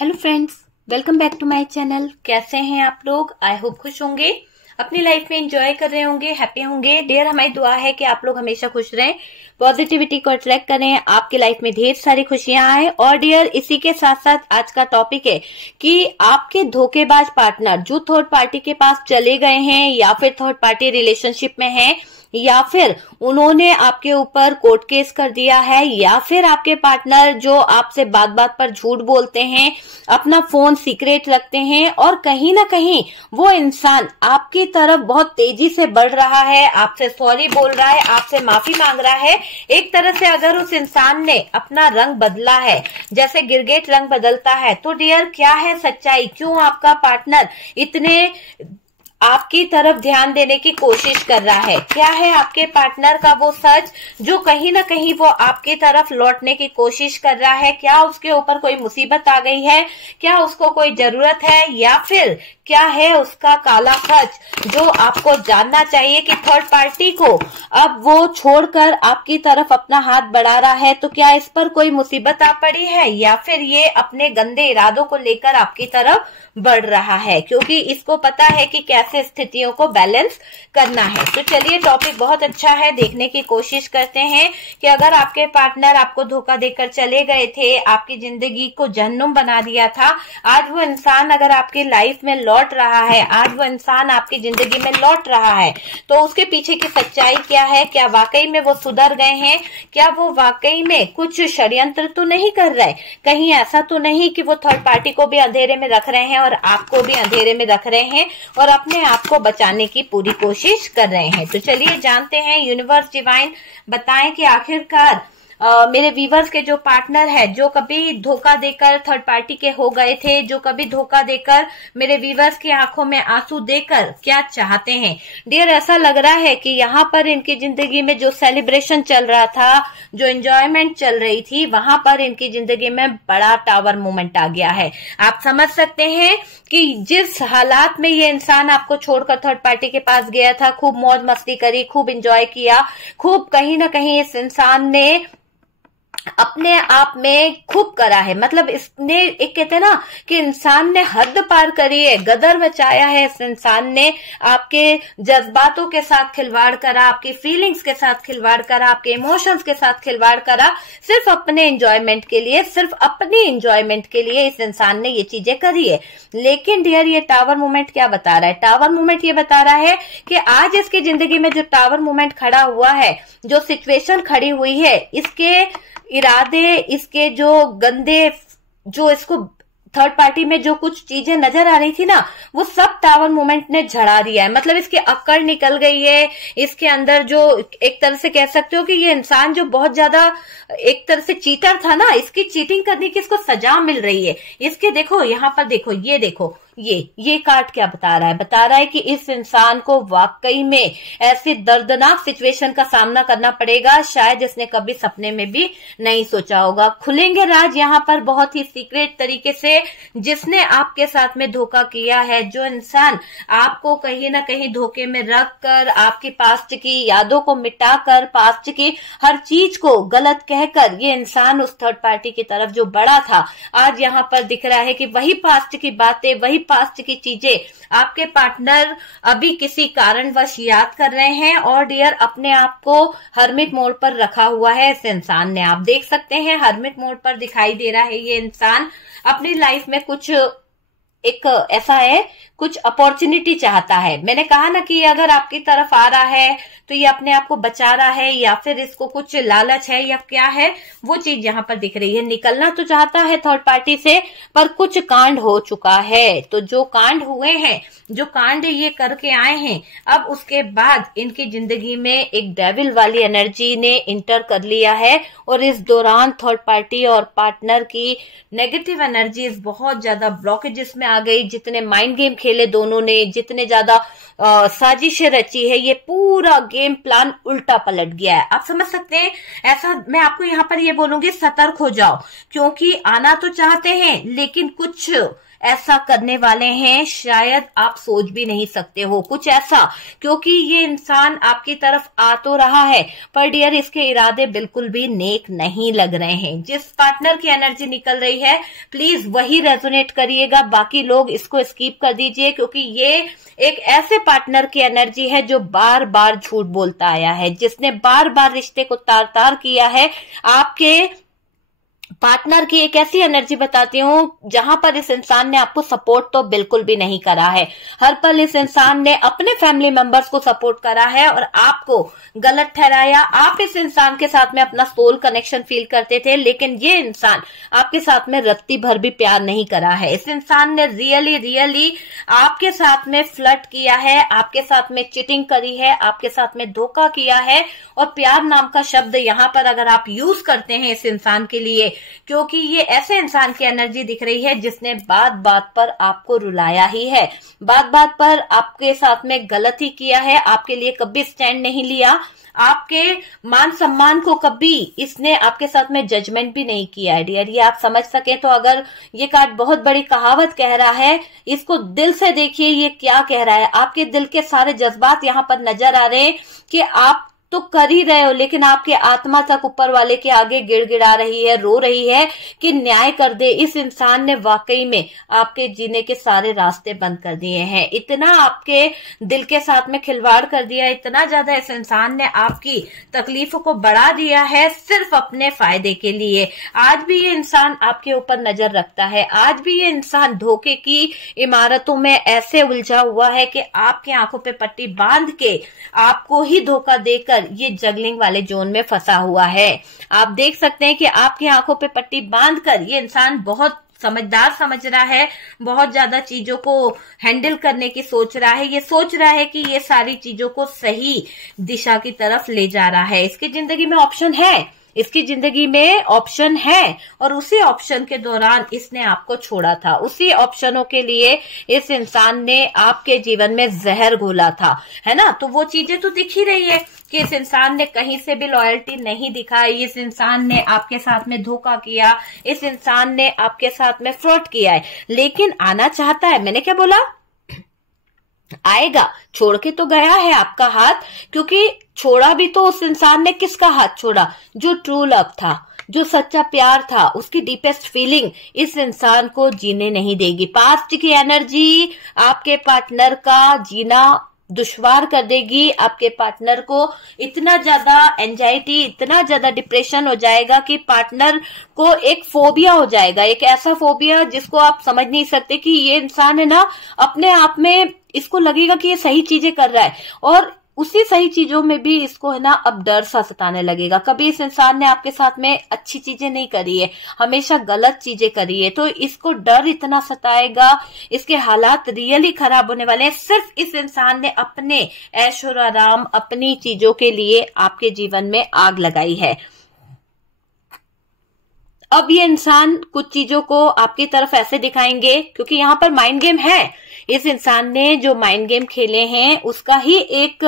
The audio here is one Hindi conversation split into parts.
Hello friends, welcome back to my channel. कैसे हैं आप लोग? आई होप खुश होंगे, अपनी लाइफ में एंजॉय कर रहे होंगे, हैप्पी होंगे। डियर, हमारी दुआ है कि आप लोग हमेशा खुश रहें, पॉजिटिविटी को अट्रैक्ट करें, आपकी लाइफ में ढेर सारी खुशियां आए। और डियर, इसी के साथ साथ आज का टॉपिक है कि आपके धोखेबाज पार्टनर जो थर्ड पार्टी के पास चले गए हैं या फिर थर्ड पार्टी रिलेशनशिप में हैं या फिर उन्होंने आपके ऊपर कोर्ट केस कर दिया है या फिर आपके पार्टनर जो आपसे बात बात पर झूठ बोलते हैं, अपना फोन सीक्रेट रखते हैं और कहीं ना कहीं वो इंसान आपकी तरफ बहुत तेजी से बढ़ रहा है, आपसे सॉरी बोल रहा है, आपसे माफी मांग रहा है। एक तरह से अगर उस इंसान ने अपना रंग बदला है, जैसे गिरगिट रंग बदलता है, तो डियर क्या है सच्चाई? क्यों आपका पार्टनर इतने आपकी तरफ ध्यान देने की कोशिश कर रहा है? क्या है आपके पार्टनर का वो सच जो कहीं ना कहीं वो आपकी तरफ लौटने की कोशिश कर रहा है? क्या उसके ऊपर कोई मुसीबत आ गई है? क्या उसको कोई जरूरत है? या फिर क्या है उसका काला सच जो आपको जानना चाहिए कि थर्ड पार्टी को अब वो छोड़कर आपकी तरफ अपना हाथ बढ़ा रहा है? तो क्या इस पर कोई मुसीबत आ पड़ी है या फिर ये अपने गंदे इरादों को लेकर आपकी तरफ बढ़ रहा है, क्योंकि इसको पता है कि कैसे स्थितियों को बैलेंस करना है। तो चलिए, टॉपिक बहुत अच्छा है, देखने की कोशिश करते हैं कि अगर आपके पार्टनर आपको धोखा देकर चले गए थे, आपकी जिंदगी को जहन्नुम बना दिया था, आज वो इंसान अगर आपकी लाइफ में लौट रहा है, आज वो इंसान आपकी जिंदगी में लौट रहा है, तो उसके पीछे की सच्चाई क्या है? क्या वाकई में वो सुधर गए हैं? क्या वो वाकई में कुछ षड्यंत्र तो नहीं कर रहे? कहीं ऐसा तो नहीं कि वो थर्ड पार्टी को भी अंधेरे में रख रहे हैं और आपको भी अंधेरे में रख रहे हैं और अपने आप को बचाने की पूरी कोशिश कर रहे हैं? तो चलिए जानते हैं, यूनिवर्स डिवाइन बताएं कि आखिरकार मेरे व्यूवर्स के जो पार्टनर है, जो कभी धोखा देकर थर्ड पार्टी के हो गए थे, जो कभी धोखा देकर मेरे व्यूवर्स की आंखों में आंसू देकर क्या चाहते हैं। डियर, ऐसा लग रहा है कि यहाँ पर इनकी जिंदगी में जो सेलिब्रेशन चल रहा था, जो एंजॉयमेंट चल रही थी, वहां पर इनकी जिंदगी में बड़ा टावर मोमेंट आ गया है। आप समझ सकते हैं कि जिस हालात में ये इंसान आपको छोड़कर थर्ड पार्टी के पास गया था, खूब मौज मस्ती करी, खूब एंजॉय किया, खूब कहीं ना कहीं इस इंसान ने अपने आप में खूब करा है। मतलब इसने, एक कहते हैं ना कि इंसान ने हद पार करी है, गदर मचाया है। इस इंसान ने आपके जज्बातों के साथ खिलवाड़ करा, आपकी फीलिंग्स के साथ खिलवाड़ करा, आपके इमोशंस के साथ खिलवाड़ करा, सिर्फ अपने एंजॉयमेंट के लिए, सिर्फ अपनी एंजॉयमेंट के लिए इस इंसान ने ये चीजें करी है। लेकिन डियर, ये टावर मूवमेंट क्या बता रहा है? टावर मूवमेंट ये बता रहा है कि आज इसकी जिंदगी में जो टावर मूवमेंट खड़ा हुआ है, जो सिचुएशन खड़ी हुई है, इसके इरादे, इसके जो गंदे, जो इसको थर्ड पार्टी में जो कुछ चीजें नजर आ रही थी ना, वो सब टावर मूवमेंट ने झड़ा दिया है। मतलब इसकी अक्कड़ निकल गई है। इसके अंदर जो एक तरह से कह सकते हो कि ये इंसान जो बहुत ज्यादा एक तरह से चीटर था ना, इसकी चीटिंग करने की इसको सजा मिल रही है। इसके देखो, यहाँ पर देखो, ये देखो, ये कार्ड क्या बता रहा है? बता रहा है कि इस इंसान को वाकई में ऐसी दर्दनाक सिचुएशन का सामना करना पड़ेगा, शायद इसने कभी सपने में भी नहीं सोचा होगा। खुलेंगे राज यहाँ पर बहुत ही सीक्रेट तरीके से। जिसने आपके साथ में धोखा किया है, जो इंसान आपको कहीं ना कहीं धोखे में रख कर, आपकी पास्ट की यादों को मिटाकर, पास्ट की हर चीज को गलत कहकर ये इंसान उस थर्ड पार्टी की तरफ जो बढ़ा था, आज यहाँ पर दिख रहा है कि वही पास्ट की बातें, वही पास्ट की चीजें आपके पार्टनर अभी किसी कारणवश याद कर रहे हैं। और डियर, अपने आप को हर्मिट मोड पर रखा हुआ है इस इंसान ने। आप देख सकते हैं, हर्मिट मोड पर दिखाई दे रहा है ये इंसान। अपनी लाइफ में कुछ एक ऐसा है, कुछ अपॉर्चुनिटी चाहता है। मैंने कहा ना कि अगर आपकी तरफ आ रहा है तो ये अपने आप को बचा रहा है या फिर इसको कुछ लालच है या क्या है, वो चीज यहाँ पर दिख रही है। निकलना तो चाहता है थर्ड पार्टी से, पर कुछ कांड हो चुका है। तो जो कांड हुए हैं, जो कांड ये करके आए हैं, अब उसके बाद इनकी जिंदगी में एक डेविल वाली एनर्जी ने इंटर कर लिया है और इस दौरान थर्ड पार्टी और पार्टनर की नेगेटिव एनर्जीज बहुत ज्यादा ब्लॉकेजेस में आ गई। जितने माइंड गेम खेले दोनों ने, जितने ज्यादा साजिशें रची है, ये पूरा गेम प्लान उल्टा पलट गया है। आप समझ सकते हैं? ऐसा मैं आपको यहाँ पर ये बोलूंगी, सतर्क हो जाओ, क्योंकि आना तो चाहते हैं लेकिन कुछ ऐसा करने वाले हैं शायद आप सोच भी नहीं सकते हो, कुछ ऐसा, क्योंकि ये इंसान आपकी तरफ आ तो रहा है पर डियर इसके इरादे बिल्कुल भी नेक नहीं लग रहे हैं। जिस पार्टनर की एनर्जी निकल रही है प्लीज वही रेजोनेट करिएगा, बाकी लोग इसको स्किप कर दीजिए, क्योंकि ये एक ऐसे पार्टनर की एनर्जी है जो बार बार झूठ बोलता आया है, जिसने बार बार रिश्ते को तार तार किया है। आपके पार्टनर की एक ऐसी एनर्जी बताती हूँ जहां पर इस इंसान ने आपको सपोर्ट तो बिल्कुल भी नहीं करा है। हर पल इस इंसान ने अपने फैमिली मेंबर्स को सपोर्ट करा है और आपको गलत ठहराया। आप इस इंसान के साथ में अपना सोल कनेक्शन फील करते थे, लेकिन ये इंसान आपके साथ में रत्ती भर भी प्यार नहीं करा है। इस इंसान ने रियली आपके साथ में फ्लर्ट किया है, आपके साथ में चिटिंग करी है, आपके साथ में धोखा किया है। और प्यार नाम का शब्द यहाँ पर अगर आप यूज करते हैं इस इंसान के लिए, क्योंकि ये ऐसे इंसान की एनर्जी दिख रही है जिसने बात बात पर आपको रुलाया ही है, बात बात पर आपके साथ में गलत ही किया है, आपके लिए कभी स्टैंड नहीं लिया, आपके मान सम्मान को कभी इसने आपके साथ में जजमेंट भी नहीं किया है। डियर ये आप समझ सके तो अगर ये कार्ड बहुत बड़ी कहावत कह रहा है, इसको दिल से देखिए ये क्या कह रहा है। आपके दिल के सारे जज्बात यहाँ पर नजर आ रहे हैं कि आप तो कर ही रहे हो, लेकिन आपके आत्मा तक ऊपर वाले के आगे गिड़गिड़ा रही है, रो रही है कि न्याय कर दे। इस इंसान ने वाकई में आपके जीने के सारे रास्ते बंद कर दिए हैं, इतना आपके दिल के साथ में खिलवाड़ कर दिया है, इतना ज्यादा इस इंसान ने आपकी तकलीफों को बढ़ा दिया है सिर्फ अपने फायदे के लिए। आज भी ये इंसान आपके ऊपर नजर रखता है, आज भी ये इंसान धोखे की इमारतों में ऐसे उलझा हुआ है कि आपकी आंखों पे पट्टी बांध के आपको ही धोखा देकर ये जगलिंग वाले जोन में फंसा हुआ है। आप देख सकते हैं कि आपकी आंखों पे पट्टी बांधकर ये इंसान बहुत समझदार समझ रहा है, बहुत ज्यादा चीजों को हैंडल करने की सोच रहा है, ये सोच रहा है कि ये सारी चीजों को सही दिशा की तरफ ले जा रहा है। इसकी जिंदगी में ऑप्शन है, इसकी जिंदगी में ऑप्शन है, और उसी ऑप्शन के दौरान इसने आपको छोड़ा था, उसी ऑप्शनों के लिए इस इंसान ने आपके जीवन में जहर घोला था, है ना। तो वो चीजें तो दिख ही रही है कि इस इंसान ने कहीं से भी लॉयल्टी नहीं दिखाई, इस इंसान ने आपके साथ में धोखा किया, इस इंसान ने आपके साथ में फ्रॉड किया है, लेकिन आना चाहता है। मैंने क्या बोला, आएगा, छोड़ के तो गया है आपका हाथ, क्योंकि छोड़ा भी तो उस इंसान ने किसका हाथ छोड़ा, जो ट्रू लव था, जो सच्चा प्यार था, उसकी डीपेस्ट फीलिंग इस इंसान को जीने नहीं देगी। पास्ट की एनर्जी आपके पार्टनर का जीना दुश्वार कर देगी, आपके पार्टनर को इतना ज्यादा एंजाइटी, इतना ज्यादा डिप्रेशन हो जाएगा कि पार्टनर को एक फोबिया हो जाएगा, एक ऐसा फोबिया जिसको आप समझ नहीं सकते कि ये इंसान है ना अपने आप में, इसको लगेगा कि ये सही चीजें कर रहा है और उसी सही चीजों में भी इसको है ना अब डर सा सताने लगेगा। कभी इस इंसान ने आपके साथ में अच्छी चीजें नहीं करी है, हमेशा गलत चीजें करी है, तो इसको डर इतना सताएगा, इसके हालात रियली खराब होने वाले हैं। सिर्फ इस इंसान ने अपने ऐश और आराम, अपनी चीजों के लिए आपके जीवन में आग लगाई है। अब ये इंसान कुछ चीजों को आपकी तरफ ऐसे दिखाएंगे, क्योंकि यहाँ पर माइंड गेम है, इस इंसान ने जो माइंड गेम खेले हैं उसका ही एक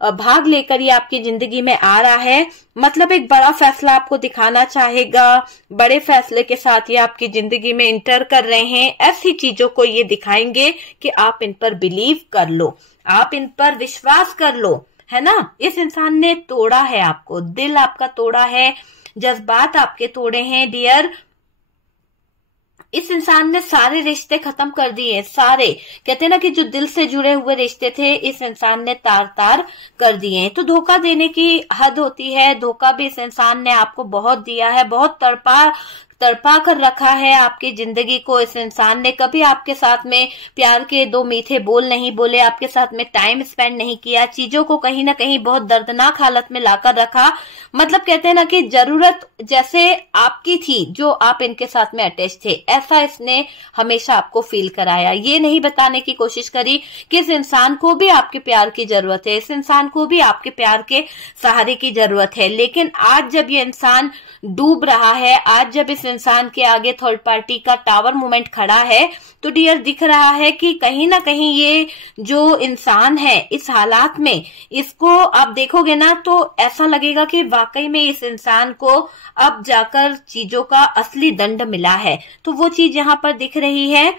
भाग लेकर ये आपकी जिंदगी में आ रहा है। मतलब एक बड़ा फैसला आपको दिखाना चाहेगा, बड़े फैसले के साथ ये आपकी जिंदगी में इंटर कर रहे हैं। ऐसी चीजों को ये दिखाएंगे कि आप इन पर बिलीव कर लो, आप इन पर विश्वास कर लो, है ना। इस इंसान ने तोड़ा है आपको, दिल आपका तोड़ा है, जज्बात आपके तोड़े हैं डियर। इस इंसान ने सारे रिश्ते खत्म कर दिए, सारे, कहते हैं ना कि जो दिल से जुड़े हुए रिश्ते थे इस इंसान ने तार तार कर दिए। तो धोखा देने की हद होती है, धोखा भी इस इंसान ने आपको बहुत दिया है, बहुत तड़पा कर रखा है आपकी जिंदगी को। इस इंसान ने कभी आपके साथ में प्यार के दो मीठे बोल नहीं बोले, आपके साथ में टाइम स्पेंड नहीं किया, चीजों को कहीं ना कहीं बहुत दर्दनाक हालत में लाकर रखा। मतलब कहते हैं ना कि जरूरत जैसे आपकी थी, जो आप इनके साथ में अटैच थे, ऐसा इसने हमेशा आपको फील कराया। ये नहीं बताने की कोशिश करी कि इस इंसान को भी आपके प्यार की जरूरत है, इस इंसान को भी आपके प्यार के सहारे की जरूरत है। लेकिन आज जब ये इंसान डूब रहा है, आज जब इस इंसान के आगे थर्ड पार्टी का टावर मूवमेंट खड़ा है, तो डियर दिख रहा है कि कहीं ना कहीं ये जो इंसान है इस हालात में, इसको आप देखोगे ना तो ऐसा लगेगा कि वाकई में इस इंसान को अब जाकर चीजों का असली दंड मिला है। तो वो चीज यहाँ पर दिख रही है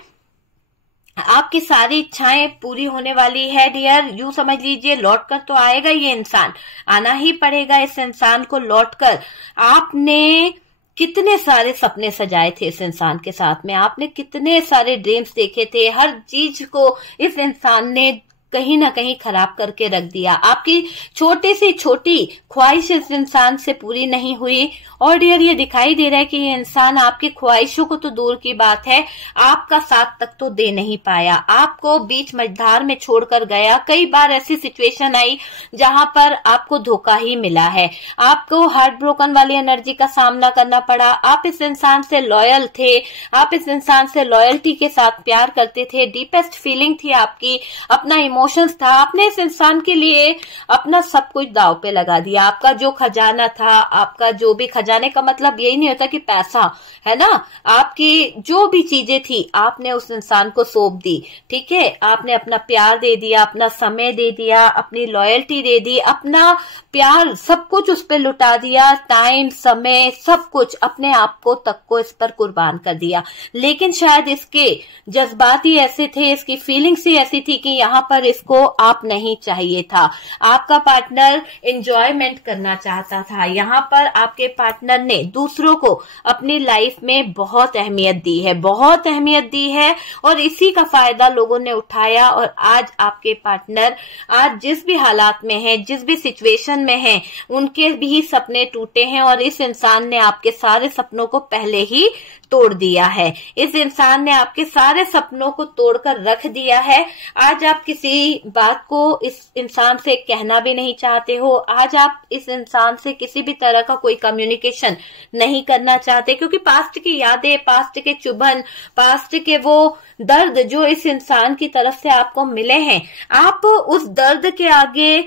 आपकी सारी इच्छाएं पूरी होने वाली है डियर। यूं समझ लीजिए लौट कर तो आएगा ये इंसान, आना ही पड़ेगा इस इंसान को लौट कर। आपने कितने सारे सपने सजाए थे इस इंसान के साथ में, आपने कितने सारे ड्रीम्स देखे थे, हर चीज को इस इंसान ने कहीं ना कहीं खराब करके रख दिया। आपकी छोटी से छोटी ख्वाहिश इस इंसान से पूरी नहीं हुई। और डियर ये दिखाई दे रहा है कि ये इंसान आपकी ख्वाहिशों को तो दूर की बात है, आपका साथ तक तो दे नहीं पाया, आपको बीच मझधार में छोड़कर गया। कई बार ऐसी सिचुएशन आई जहां पर आपको धोखा ही मिला है, आपको हार्ट ब्रोकन वाली एनर्जी का सामना करना पड़ा। आप इस इंसान से लॉयल थे, आप इस इंसान से लॉयल्टी के साथ प्यार करते थे, डीपेस्ट फीलिंग थी आपकी, अपना इमोशंस था। आपने इस इंसान के लिए अपना सब कुछ दांव पे लगा दिया। आपका जो खजाना था, आपका जो भी, खजाने का मतलब यही नहीं होता कि पैसा है ना, आपकी जो भी चीजें थी आपने उस इंसान को सौंप दी। ठीक है, आपने अपना प्यार दे दिया, अपना समय दे दिया, अपनी लॉयल्टी दे दी, अपना प्यार सब कुछ उस पर लुटा दिया, टाइम समय सब कुछ, अपने आप को तक को इस पर कुर्बान कर दिया। लेकिन शायद इसके जज्बात ही ऐसे थे, इसकी फीलिंग्स ही ऐसी थी कि यहाँ पर इसको आप नहीं चाहिए था। आपका पार्टनर एंजॉयमेंट करना चाहता था। यहाँ पर आपके पार्टनर ने दूसरों को अपनी लाइफ में बहुत अहमियत दी है, बहुत अहमियत दी है, और इसी का फायदा लोगों ने उठाया। और आज आपके पार्टनर आज जिस भी हालात में है, जिस भी सिचुएशन में है, उनके भी सपने टूटे हैं और इस इंसान ने आपके सारे सपनों को पहले ही तोड़ दिया है। इस इंसान ने आपके सारे सपनों को तोड़कर रख दिया है। आज आप किसी बात को इस इंसान से कहना भी नहीं चाहते हो, आज आप इस इंसान से किसी भी तरह का कोई कम्युनिकेशन नहीं करना चाहते, क्योंकि पास्ट की यादें, पास्ट के चुभन, पास्ट के वो दर्द जो इस इंसान की तरफ से आपको मिले हैं, आप उस दर्द के आगे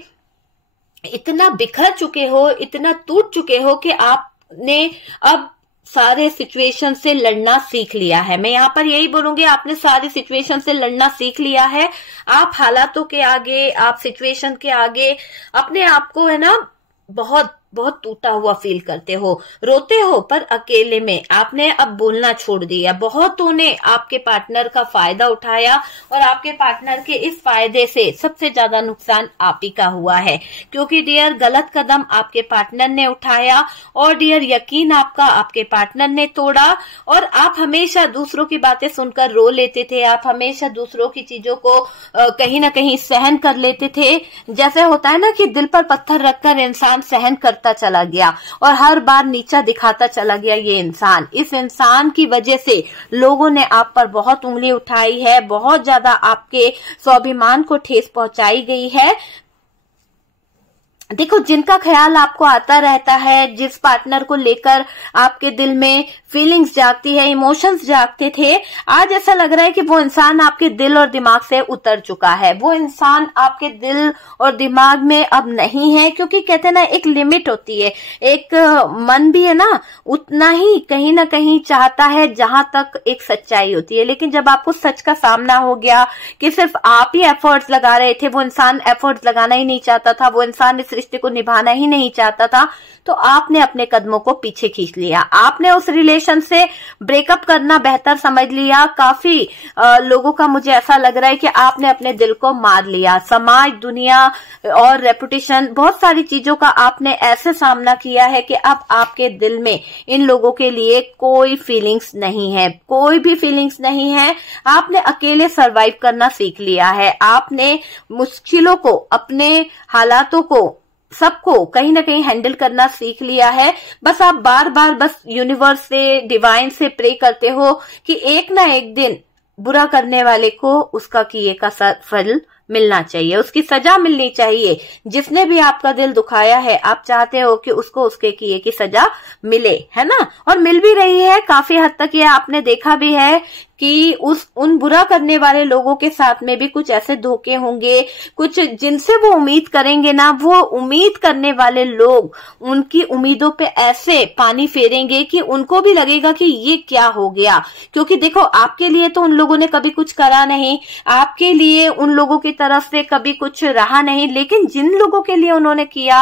इतना बिखर चुके हो, इतना टूट चुके हो कि आपने अब सारे सिचुएशन से लड़ना सीख लिया है। मैं यहाँ पर यही बोलूंगी, आपने सारी सिचुएशन से लड़ना सीख लिया है। आप हालातों के आगे, आप सिचुएशन के आगे अपने आप को है ना बहुत बहुत टूटा हुआ फील करते हो, रोते हो, पर अकेले में। आपने अब बोलना छोड़ दिया। बहुतों ने आपके पार्टनर का फायदा उठाया और आपके पार्टनर के इस फायदे से सबसे ज्यादा नुकसान आप ही का हुआ है, क्योंकि डियर गलत कदम आपके पार्टनर ने उठाया और डियर यकीन आपका आपके पार्टनर ने तोड़ा। और आप हमेशा दूसरों की बातें सुनकर रो लेते थे, आप हमेशा दूसरों की चीजों को कहीं ना कहीं सहन कर लेते थे। जैसे होता है ना कि दिल पर पत्थर रखकर इंसान सहन करता चला गया और हर बार नीचा दिखाता चला गया ये इंसान। इस इंसान की वजह से लोगों ने आप पर बहुत उंगली उठाई है, बहुत ज्यादा आपके स्वाभिमान को ठेस पहुंचाई गई है। देखो, जिनका ख्याल आपको आता रहता है, जिस पार्टनर को लेकर आपके दिल में फीलिंग्स जागती है, इमोशंस जागते थे, आज ऐसा लग रहा है कि वो इंसान आपके दिल और दिमाग से उतर चुका है। वो इंसान आपके दिल और दिमाग में अब नहीं है, क्योंकि कहते हैं ना एक लिमिट होती है, एक मन भी है ना उतना ही कहीं ना कहीं चाहता है जहां तक एक सच्चाई होती है। लेकिन जब आपको सच का सामना हो गया कि सिर्फ आप ही एफर्ट्स लगा रहे थे, वो इंसान एफर्ट्स लगाना ही नहीं चाहता था, वो इंसान इस रिश्ते को निभाना ही नहीं चाहता था, तो आपने अपने कदमों को पीछे खींच लिया। आपने उस रिलेशन से ब्रेकअप करना बेहतर समझ लिया। काफी लोगों का मुझे ऐसा लग रहा है कि आपने अपने दिल को मार लिया। समाज, दुनिया और रेपुटेशन, बहुत सारी चीजों का आपने ऐसे सामना किया है कि अब आपके दिल में इन लोगों के लिए कोई फीलिंग्स नहीं है, कोई भी फीलिंग्स नहीं है। आपने अकेले सरवाइव करना सीख लिया है। आपने मुश्किलों को, अपने हालातों को, सबको कहीं ना कहीं हैंडल करना सीख लिया है। बस आप बार बार बस यूनिवर्स से, डिवाइन से प्रे करते हो कि एक ना एक दिन बुरा करने वाले को उसका किए का फल मिलना चाहिए, उसकी सजा मिलनी चाहिए। जिसने भी आपका दिल दुखाया है, आप चाहते हो कि उसको उसके किए की सजा मिले, है ना, और मिल भी रही है काफी हद तक। ये आपने देखा भी है कि उन बुरा करने वाले लोगों के साथ में भी कुछ ऐसे धोखे होंगे, कुछ जिनसे वो उम्मीद करेंगे ना, वो उम्मीद करने वाले लोग उनकी उम्मीदों पे ऐसे पानी फेरेंगे कि उनको भी लगेगा कि ये क्या हो गया। क्योंकि देखो, आपके लिए तो उन लोगों ने कभी कुछ करा नहीं, आपके लिए उन लोगों की तरफ से कभी कुछ रहा नहीं, लेकिन जिन लोगों के लिए उन्होंने किया,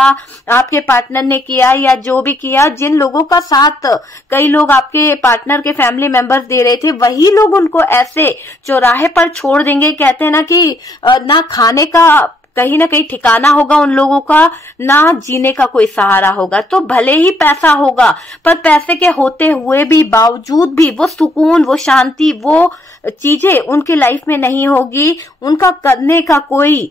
आपके पार्टनर ने किया या जो भी किया, जिन लोगों का साथ कई लोग आपके पार्टनर के फैमिली मेंबर्स दे रहे थे, वही लोग लोग उनको ऐसे चौराहे पर छोड़ देंगे, कहते हैं ना कि ना खाने का कहीं ना कहीं ठिकाना होगा उन लोगों का, ना जीने का कोई सहारा होगा। तो भले ही पैसा होगा, पर पैसे के होते हुए भी बावजूद भी वो सुकून, वो शांति, वो चीजें उनकी लाइफ में नहीं होगी। उनका करने का कोई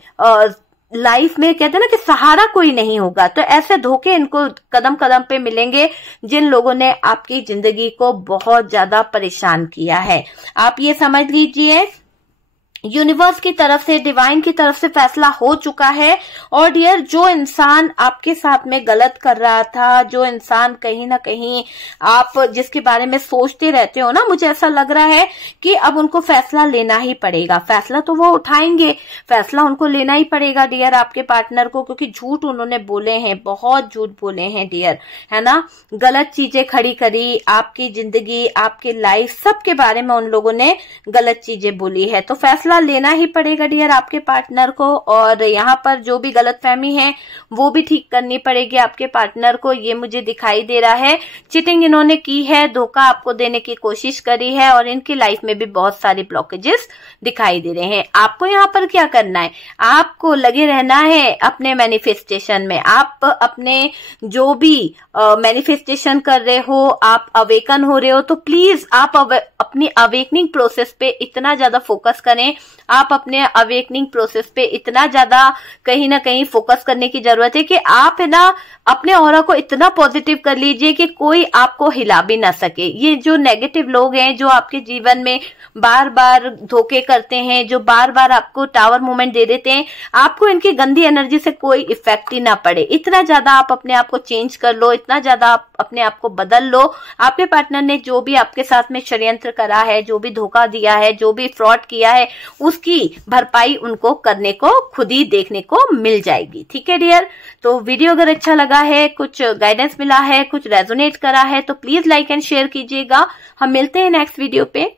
लाइफ में कहते हैं ना कि सहारा कोई नहीं होगा। तो ऐसे धोखे इनको कदम कदम पे मिलेंगे जिन लोगों ने आपकी जिंदगी को बहुत ज्यादा परेशान किया है। आप ये समझ लीजिए यूनिवर्स की तरफ से, डिवाइन की तरफ से फैसला हो चुका है। और डियर, जो इंसान आपके साथ में गलत कर रहा था, जो इंसान कहीं ना कहीं आप जिसके बारे में सोचते रहते हो ना, मुझे ऐसा लग रहा है कि अब उनको फैसला लेना ही पड़ेगा। फैसला तो वो उठाएंगे, फैसला उनको लेना ही पड़ेगा डियर आपके पार्टनर को, क्योंकि झूठ उन्होंने बोले हैं, बहुत झूठ बोले हैं डियर, है ना। गलत चीजें खड़ी करी, आपकी जिंदगी, आपकी लाइफ, सबके बारे में उन लोगों ने गलत चीजें बोली है। तो फैसला लेना ही पड़ेगा डियर आपके पार्टनर को। और यहाँ पर जो भी गलतफहमी है वो भी ठीक करनी पड़ेगी आपके पार्टनर को, ये मुझे दिखाई दे रहा है। चिटिंग इन्होंने की है, धोखा आपको देने की कोशिश करी है, और इनकी लाइफ में भी बहुत सारी ब्लॉकेजेस दिखाई दे रहे हैं। आपको यहाँ पर क्या करना है, आपको लगे रहना है अपने मैनिफेस्टेशन में। आप अपने जो भी मैनिफेस्टेशन कर रहे हो, आप अवेकन हो रहे हो, तो प्लीज आप अपनी अवेकनिंग प्रोसेस पे इतना ज्यादा फोकस करें। आप अपने अवेकनिंग प्रोसेस पे इतना ज्यादा कहीं ना कहीं फोकस करने की जरूरत है कि आप है ना अपने ऑरा को इतना पॉजिटिव कर लीजिए कि कोई आपको हिला भी ना सके। ये जो नेगेटिव लोग हैं, जो आपके जीवन में बार बार धोखे करते हैं, जो बार बार आपको टावर मूवमेंट दे देते हैं, आपको इनकी गंदी एनर्जी से कोई इफेक्ट ही ना पड़े। इतना ज्यादा आप अपने आप को चेंज कर लो, इतना ज्यादा आप अपने आप को बदल लो। आपके पार्टनर ने जो भी आपके साथ में षड्यंत्र करा है, जो भी धोखा दिया है, जो भी फ्रॉड किया है, उसकी भरपाई उनको करने को, खुद ही देखने को मिल जाएगी। ठीक है डियर, तो वीडियो अगर अच्छा लगा है, कुछ गाइडेंस मिला है, कुछ रेजोनेट करा है, तो प्लीज लाइक एंड शेयर कीजिएगा। हम मिलते हैं नेक्स्ट वीडियो पे।